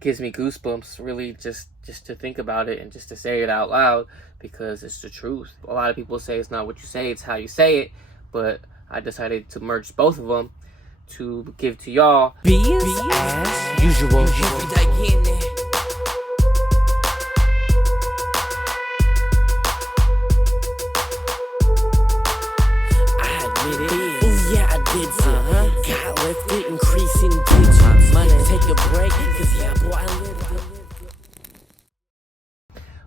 it gives me goosebumps really just to think about it and just to say it out loud, because it's the truth. A lot of people say it's not what you say, it's how you say it, but I decided to merge both of them to give to y'all. Biz as usual. Got lifted, increasing digits. Money, take a break, cause yeah, boy, I live.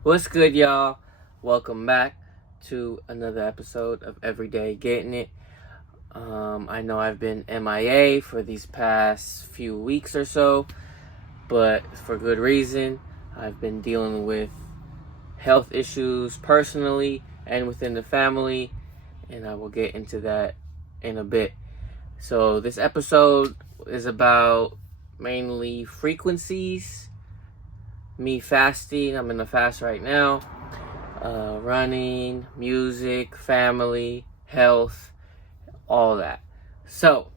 What's good, y'all? Welcome back to another episode of Everyday Getting It. I know I've been MIA for these past few weeks or so, but for good reason. I've been dealing with health issues personally and within the family, and I will get into that in a bit. So this episode is about mainly frequencies, me fasting. I'm in a fast right now. Running, music, family, health, all that. So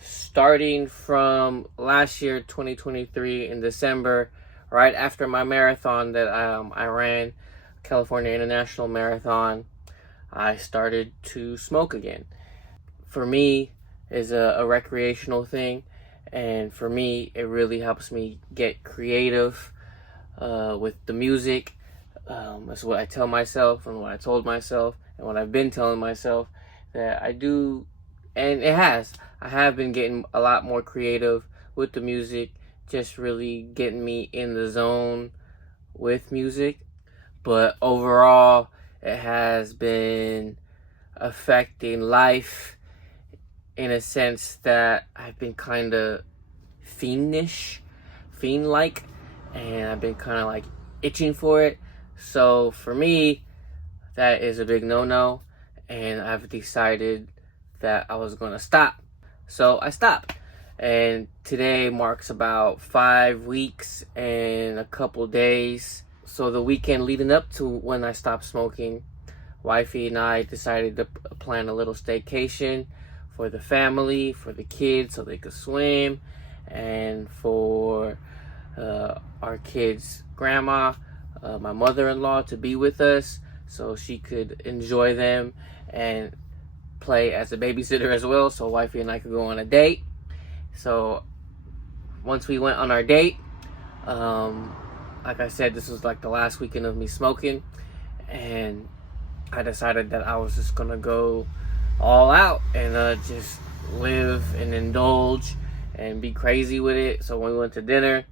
starting from last year, 2023, in December, right after my marathon that I ran, California International Marathon, I started to smoke again. For me, is a recreational thing, and for me it really helps me get creative with the music. That's what I tell myself and what I told myself and what I've been telling myself that I do, and I have been getting a lot more creative with the music, just really getting me in the zone with music. But overall, it has been affecting life in a sense that I've been kind of fiend-like, and I've been kind of like itching for it. So for me, that is a big no-no, and I've decided that I was going to stop. So I stopped, and today marks about 5 weeks and a couple days. So the weekend leading up to when I stopped smoking, wifey and I decided to plan a little staycation for the family, for the kids so they could swim, and for our kids' grandma, my mother-in-law, to be with us so she could enjoy them and play as a babysitter as well, so wifey and I could go on a date. So once we went on our date, like I said, this was like the last weekend of me smoking, and I decided that I was just gonna go all out and just live and indulge and be crazy with it. So when we went to dinner,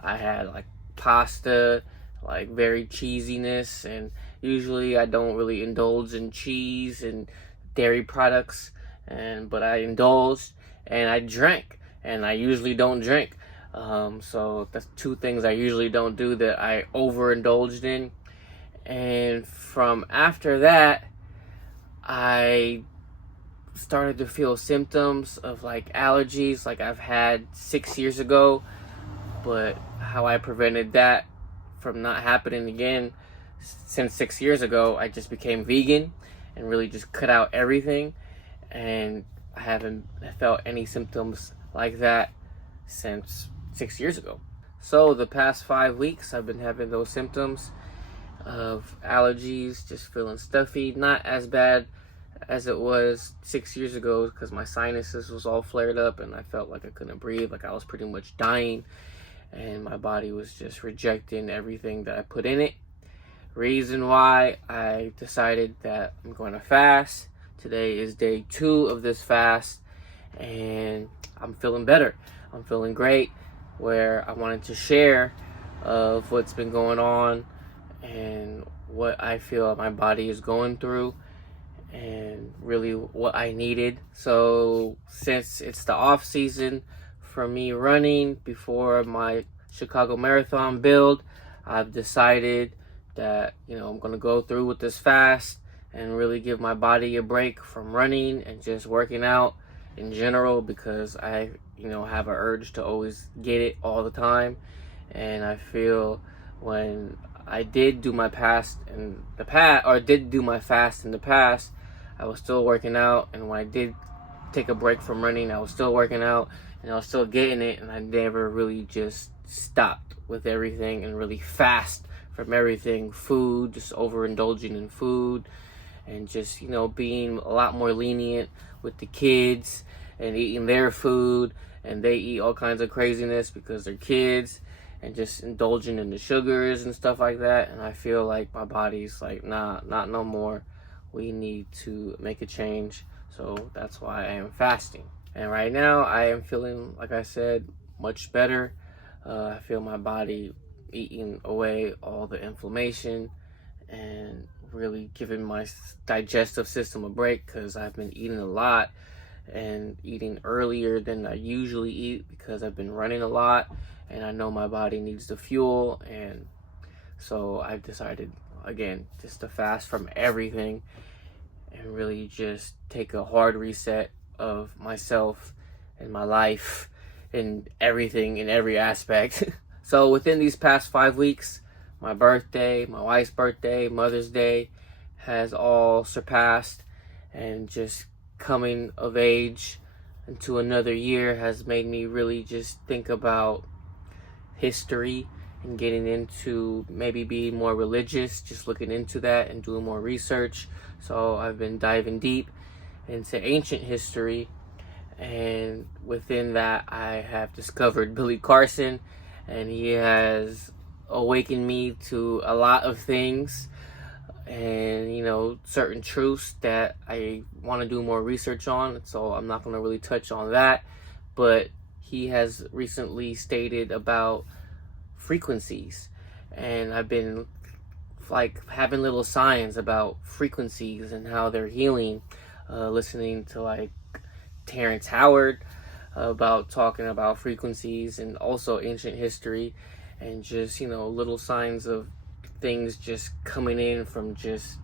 I had like pasta, like very cheesiness, and usually I don't really indulge in cheese and dairy products, but I indulged and I drank, and I usually don't drink. So that's two things I usually don't do that I overindulged in. And from after that, I started to feel symptoms of like allergies like I've had 6 years ago, but how I prevented that from not happening again since 6 years ago, I just became vegan and really just cut out everything, and I haven't felt any symptoms like that since 6 years ago. So the past 5 weeks I've been having those symptoms of allergies, just feeling stuffy, not as bad as it was 6 years ago, because my sinuses was all flared up and I felt like I couldn't breathe, like I was pretty much dying, and my body was just rejecting everything that I put in it. Reason why I decided that I'm going to fast. Today is day 2 of this fast, and I'm feeling better. I'm feeling great, where I wanted to share of what's been going on and what I feel my body is going through, and really what I needed. So since it's the off season for me running before my Chicago Marathon build, I've decided that, I'm going to go through with this fast and really give my body a break from running and just working out in general, because I have an urge to always get it all the time. And I feel when I did do my fast in the past, I was still working out, and when I did take a break from running, I was still working out and I was still getting it, and I never really just stopped with everything and really fast from everything. Food, just overindulging in food, and just, you know, being a lot more lenient with the kids and eating their food, and they eat all kinds of craziness because they're kids, and just indulging in the sugars and stuff like that. And I feel like my body's like, nah, not no more. We need to make a change. So that's why I am fasting. And right now I am feeling, like I said, much better. I feel my body eating away all the inflammation and really giving my digestive system a break, because I've been eating a lot and eating earlier than I usually eat because I've been running a lot and I know my body needs the fuel. And so I've decided, again, just to fast from everything and really just take a hard reset of myself and my life and everything in every aspect. So within these past 5 weeks, my birthday, my wife's birthday, Mother's Day has all surpassed, and just coming of age into another year has made me really just think about history and getting into maybe being more religious, just looking into that and doing more research. So I've been diving deep into ancient history, and within that I have discovered Billy Carson, and he has awakened me to a lot of things, and, you know, certain truths that I want to do more research on. So I'm not going to really touch on that, but he has recently stated about frequencies, and I've been like having little signs about frequencies and how they're healing, listening to like Terrence Howard about talking about frequencies, and also ancient history, and just, you know, little signs of things just coming in from just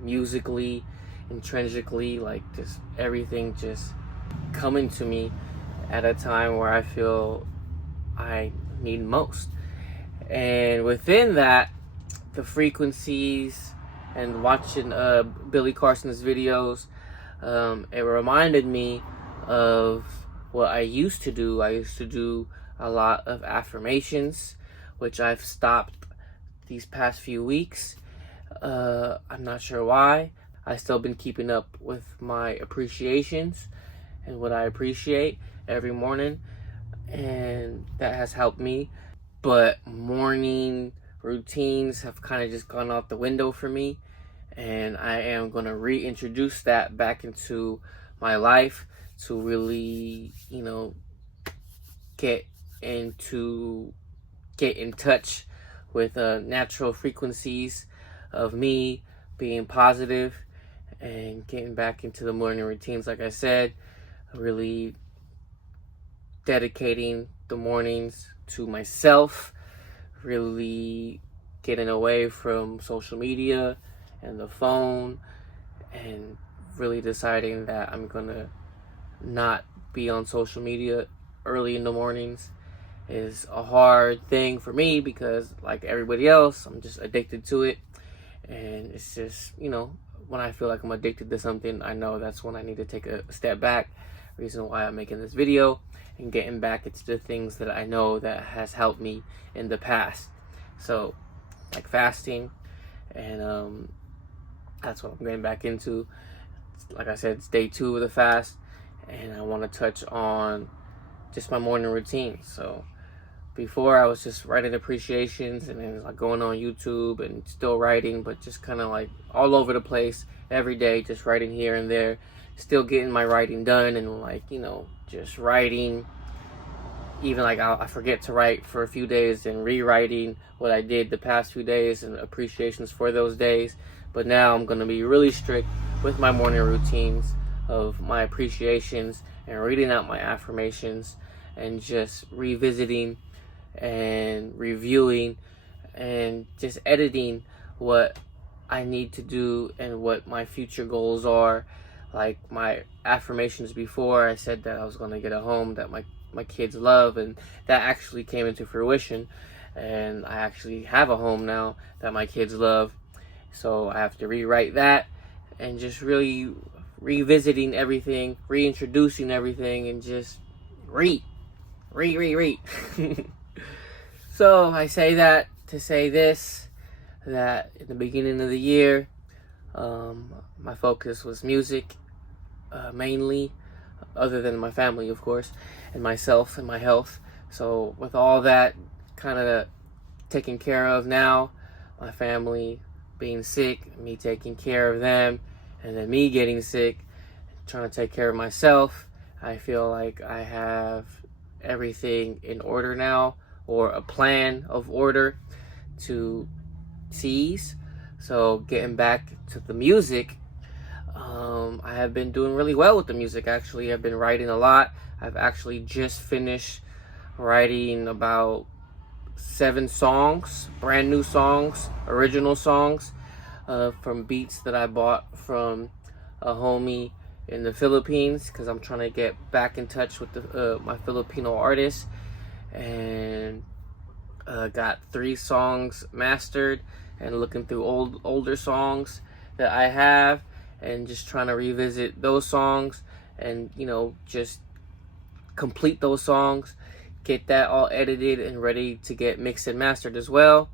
musically, intrinsically, like just everything just coming to me at a time where I feel I need most. And within that, the frequencies and watching Billy Carson's videos, it reminded me of what I used to do. I used to do a lot of affirmations, which I've stopped these past few weeks. I'm not sure why. I still been keeping up with my appreciations and what I appreciate every morning, and that has helped me. But morning routines have kind of just gone out the window for me, and I am going to reintroduce that back into my life to really, you know, get in touch with natural frequencies of me being positive, and getting back into the morning routines. Like I said, really dedicating the mornings to myself, really getting away from social media and the phone, and really deciding that I'm gonna not be on social media early in the mornings. Is a hard thing for me because, like everybody else, I'm just addicted to it. And it's just, you know, when I feel like I'm addicted to something, I know that's when I need to take a step back. Reason why I'm making this video and getting back into the things that I know that has helped me in the past. So, like fasting, and that's what I'm getting back into. Like I said, it's day 2 of the fast, and I want to touch on just my morning routine. So before, I was just writing appreciations and then like going on YouTube and still writing, but just kind of like all over the place every day, just writing here and there, still getting my writing done, and like, you know, just writing. Even like I forget to write for a few days and rewriting what I did the past few days and appreciations for those days. But now I'm going to be really strict with my morning routines of my appreciations and reading out my affirmations and just revisiting and reviewing and just editing what I need to do and what my future goals are. Like my affirmations before, I said that I was going to get a home that my kids love, and that actually came into fruition, and I actually have a home now that my kids love. So I have to rewrite that and just really revisiting everything, reintroducing everything, and just read. So I say that to say this, that in the beginning of the year, my focus was music, mainly, other than my family, of course, and myself and my health. So with all that kind of taken care of now, my family being sick, me taking care of them, and then me getting sick, trying to take care of myself, I feel like I have everything in order now, or a plan of order to seize. So getting back to the music, I have been doing really well with the music. Actually, I've been writing a lot. I've actually just finished writing about 7 songs, brand new songs, original songs, from beats that I bought from a homie in the Philippines, because I'm trying to get back in touch with my Filipino artists, and got 3 songs mastered, and looking through older songs that I have, and just trying to revisit those songs, and just complete those songs, get that all edited and ready to get mixed and mastered as well.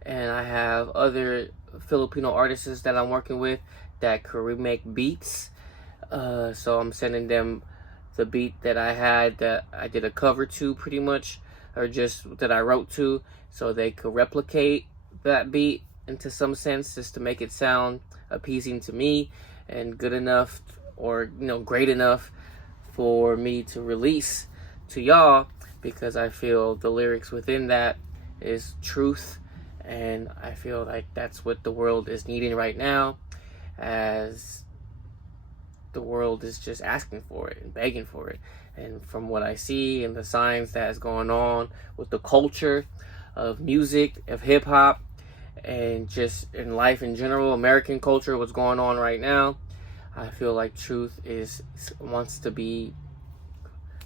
And I have other Filipino artists that I'm working with that could remake beats. So I'm sending them the beat that I had, that I did a cover to, pretty much, or just that I wrote to, so they could replicate that beat into some sense, just to make it sound appeasing to me and good enough, or great enough for me to release to y'all, because I feel the lyrics within that is truth, and I feel like that's what the world is needing right now, as the world is just asking for it and begging for it. And from what I see and the signs that is going on with the culture of music, of hip-hop, and just in life in general, American culture, what's going on right now, I feel like truth wants to be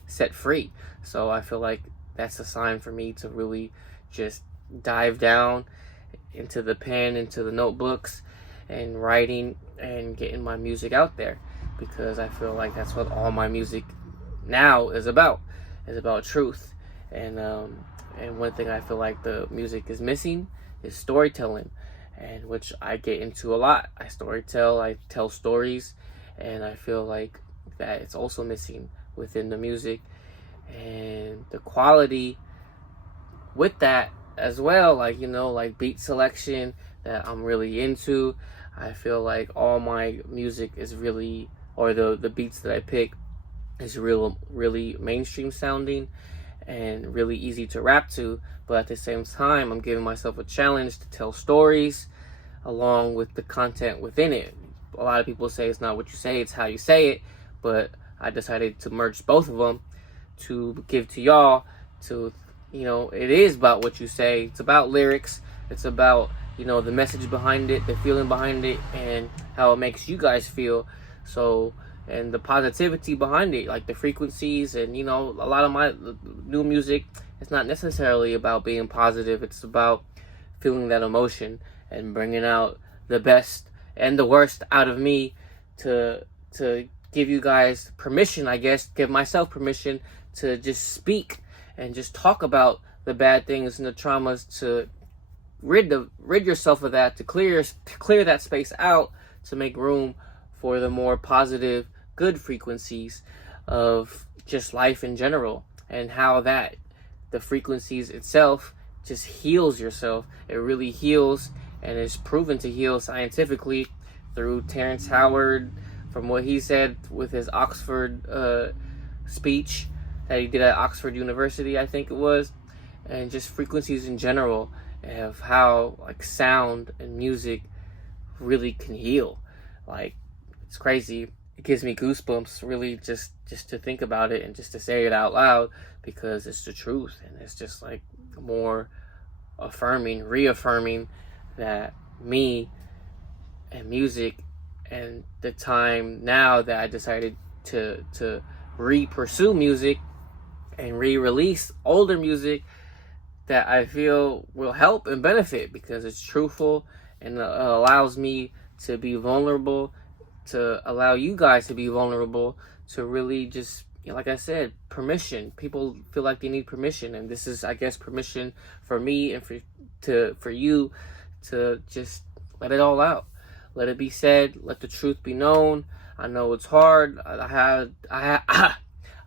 set free. So I feel like that's a sign for me to really just dive down into the pen, into the notebooks, and writing and getting my music out there, because I feel like that's what all my music now is about truth. And one thing I feel like the music is missing is storytelling, and which I get into a lot. I storytell, I tell stories, and I feel like that it's also missing within the music, and the quality with that as well, like beat selection that I'm really into. I feel like all my music is really, or the beats that I pick is really mainstream sounding and really easy to rap to, but at the same time I'm giving myself a challenge to tell stories along with the content within it. A lot of people say it's not what you say, it's how you say it, but I decided to merge both of them to give to y'all. To it is about what you say, it's about lyrics, it's about the message behind it, the feeling behind it, and how it makes you guys feel. So, and the positivity behind it, like the frequencies, and a lot of my new music, it's not necessarily about being positive, it's about feeling that emotion and bringing out the best and the worst out of me, to give you guys permission, I guess, give myself permission to just speak and just talk about the bad things and the traumas, to rid yourself of that, to clear that space out, to make room for the more positive, good frequencies of just life in general, and how that the frequencies itself just heals yourself. It really heals, and is proven to heal scientifically through Terrence Howard, from what he said with his Oxford speech that he did at Oxford University, I think it was, and just frequencies in general, of how like sound and music really can heal. Like, it's crazy. It gives me goosebumps, really, just to think about it and just to say it out loud, because it's the truth, and it's just like more reaffirming that me and music, and the time now that I decided to pursue music and re-release older music, that I feel will help and benefit, because it's truthful and allows me to be vulnerable, to allow you guys to be vulnerable, to really just like I said, permission. People feel like they need permission, and this is, I guess, permission for me and for you to just let it all out. Let it be said. Let the truth be known. I know it's hard. I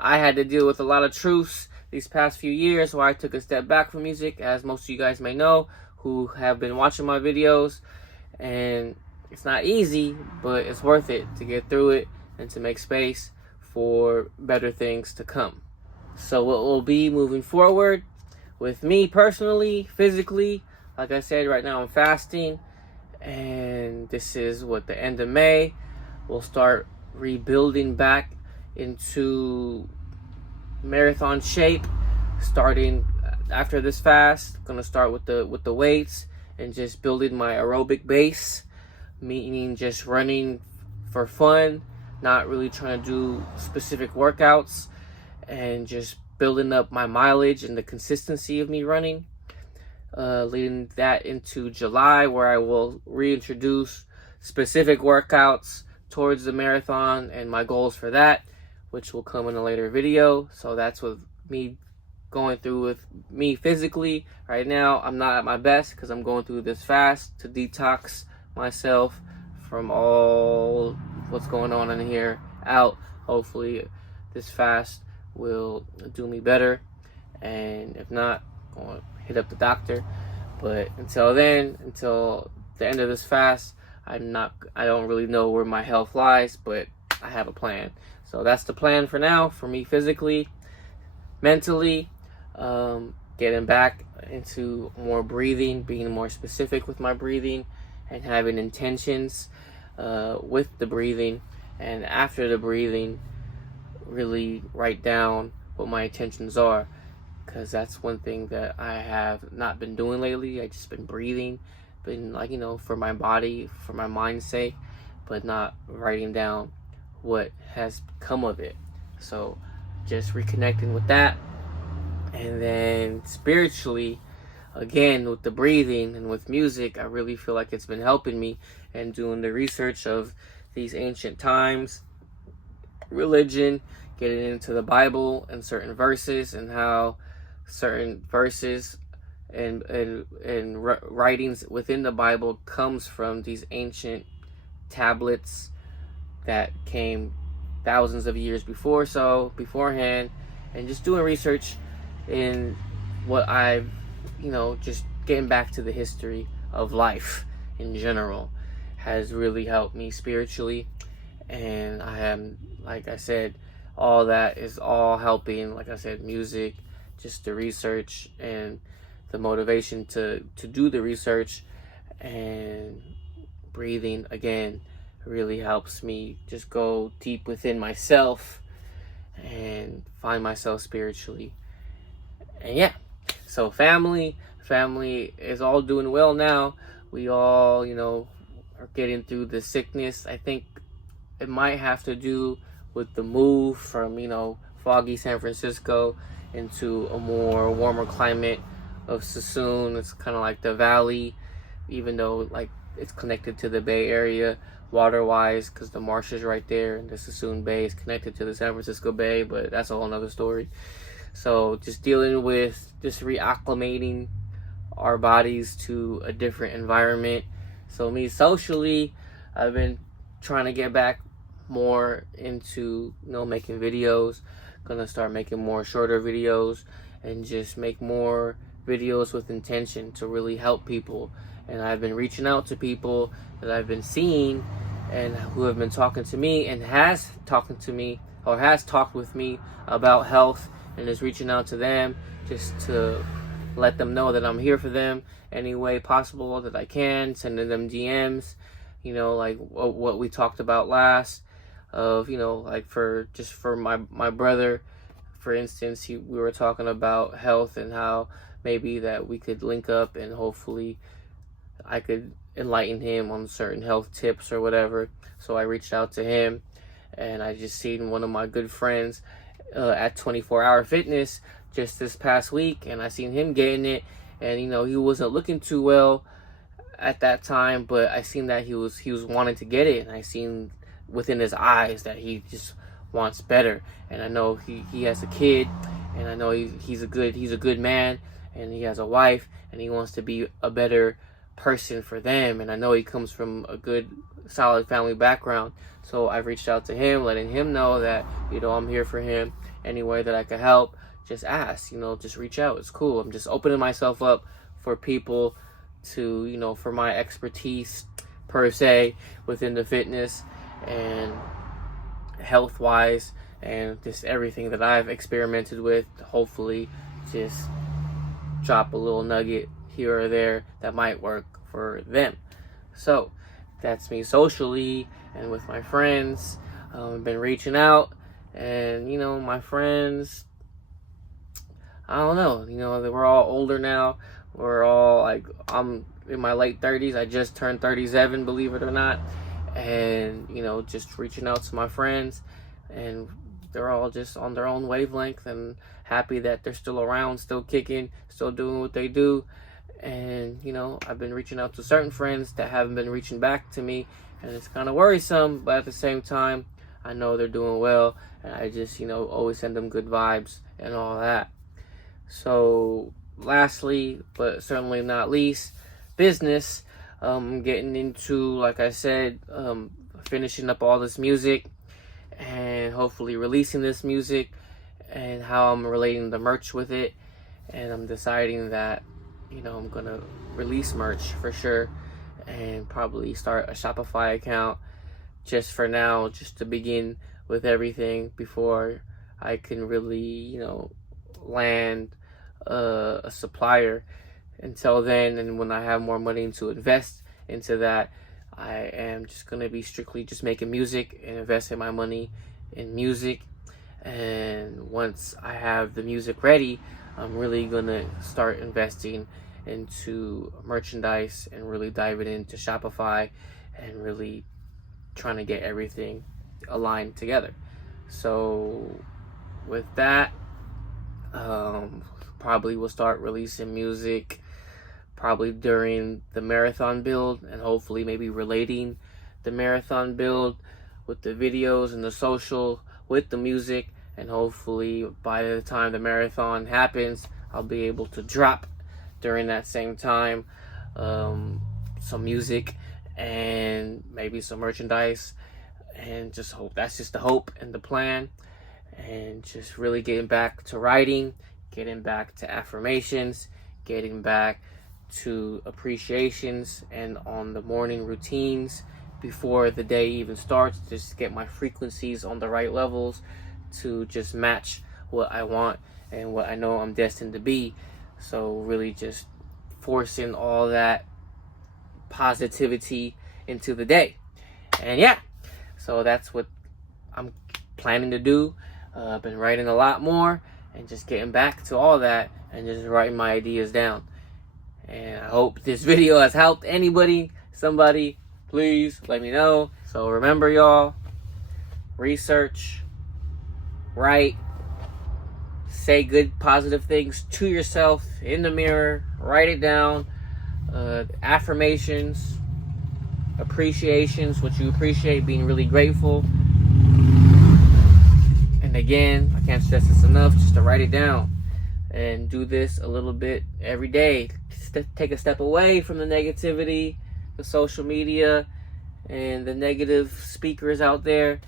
had to deal with a lot of truths these past few years where I took a step back from music, as most of you guys may know who have been watching my videos. And it's not easy, but it's worth it to get through it and to make space for better things to come. So what will be moving forward with me personally, physically, like I said, right now I'm fasting, and this is the end of May. We'll start rebuilding back into marathon shape starting after this fast. Gonna start with the weights and just building my aerobic base, meaning just running for fun, not really trying to do specific workouts, and just building up my mileage and the consistency of me running, leading that into July, where I will reintroduce specific workouts towards the marathon and my goals for that, which will come in a later video. So that's what me going through with me physically. Right now I'm not at my best because I'm going through this fast to detox myself from all what's going on in here out. Hopefully this fast will do me better, and if not, I'm gonna hit up the doctor. But until then, until the end of this fast, I don't really know where my health lies, but I have a plan. So that's the plan for now, for me physically, mentally, getting back into more breathing, being more specific with my breathing, and having intentions with the breathing. And after the breathing, really write down what my intentions are, because that's one thing that I have not been doing lately. I just been breathing, been for my body, for my mind's sake, but not writing down what has come of it. So just reconnecting with that. And then spiritually, again, with the breathing and with music, I really feel like it's been helping me, and doing the research of these ancient times, religion, getting into the Bible and certain verses, and how certain verses and writings within the Bible comes from these ancient tablets that came thousands of years beforehand, and just doing research in what I've, just getting back to the history of life in general has really helped me spiritually. And I am, like I said, all that is all helping. Like I said, music, just the research and the motivation to do the research, and breathing again really helps me just go deep within myself and find myself spiritually. And yeah, so family is all doing well now. We all, are getting through the sickness. I think it might have to do with the move from, foggy San Francisco into a more warmer climate of Suisun. It's kind of like the valley, even though it's connected to the Bay Area water-wise, because the marsh is right there, and the Suisun Bay is connected to the San Francisco Bay, but that's a whole nother story. So just dealing with just reacclimating our bodies to a different environment. So me socially, I've been trying to get back more into making videos. Gonna start making more shorter videos, and just make more videos with intention to really help people. And I've been reaching out to people that I've been seeing and who have been talking to me, and has talked with me about health, and is reaching out to them just to let them know that I'm here for them any way possible that I can, sending them DMs, like what we talked about last, of for my brother, for instance, we were talking about health and how maybe that we could link up, and hopefully I could enlighten him on certain health tips or whatever. So I reached out to him, and I just seen one of my good friends at 24 Hour Fitness just this past week, and I seen him getting it, and he wasn't looking too well at that time, but I seen that he was wanting to get it, and I seen within his eyes that he just wants better. And I know he has a kid, and I know he's a good man, and he has a wife, and he wants to be a better person for them. And I know he comes from a good, solid family background. So I've reached out to him, letting him know that, I'm here for him any way that I could help. Just ask, just reach out. It's cool. I'm just opening myself up for people to, for my expertise per se within the fitness and health wise, and just everything that I've experimented with. Hopefully just drop a little nugget here or there that might work for them. So that's me socially and with my friends. I've been reaching out, and my friends, I don't know, we're all older now. We're all I'm in my late 30s. I just turned 37, believe it or not. And just reaching out to my friends, and they're all just on their own wavelength, and happy that they're still around, still kicking, still doing what they do. And I've been reaching out to certain friends that haven't been reaching back to me, and it's kind of worrisome, but at the same time I know they're doing well, and I just always send them good vibes and all that. So lastly, but certainly not least, business. Getting into, like I said, finishing up all this music, and hopefully releasing this music, and how I'm relating the merch with it. And I'm deciding that I'm gonna release merch for sure, and probably start a Shopify account just for now, just to begin with everything before I can really land a supplier. Until then, and when I have more money to invest into that, I am just going to be strictly just making music and investing my money in music. And once I have the music ready, I'm really going to start investing into merchandise and really diving into Shopify and really trying to get everything aligned together. So with that, probably will start releasing music probably during the marathon build, and hopefully maybe relating the marathon build with the videos and the social with the music. And hopefully by the time the marathon happens, I'll be able to drop during that same time some music and maybe some merchandise, and just hope. That's just the hope and the plan. And just really getting back to writing, getting back to affirmations, getting back to appreciations, and on the morning routines before the day even starts, just get my frequencies on the right levels to just match what I want and what I know I'm destined to be. So really just forcing all that positivity into the day. And yeah, so that's what I'm planning to do. I've been writing a lot more, and just getting back to all that, and just writing my ideas down. And I hope this video has helped anybody, somebody. Please let me know. So remember, y'all, research, write, say good positive things to yourself in the mirror, write it down. Affirmations, appreciations, what you appreciate, being really grateful. And again, I can't stress this enough, just to write it down. And do this a little bit every day. Just to take a step away from the negativity, the social media, and the negative speakers out there,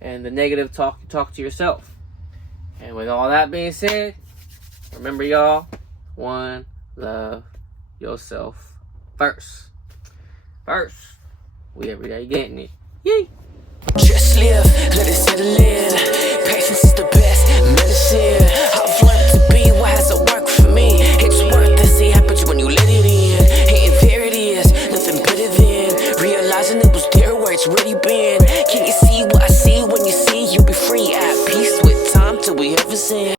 and the negative talk to yourself. And with all that being said, remember, y'all, one, love yourself first. First, we every day getting it. Yay! Just live, let it settle in. Patience is the best medicine. I've learned to be what hasn't worked for me. It's worth to see happens when you let it in. And there it is, nothing better than realizing it was there where it's really been. Can you see what I see when you see you be free? At peace with time till we ever sin.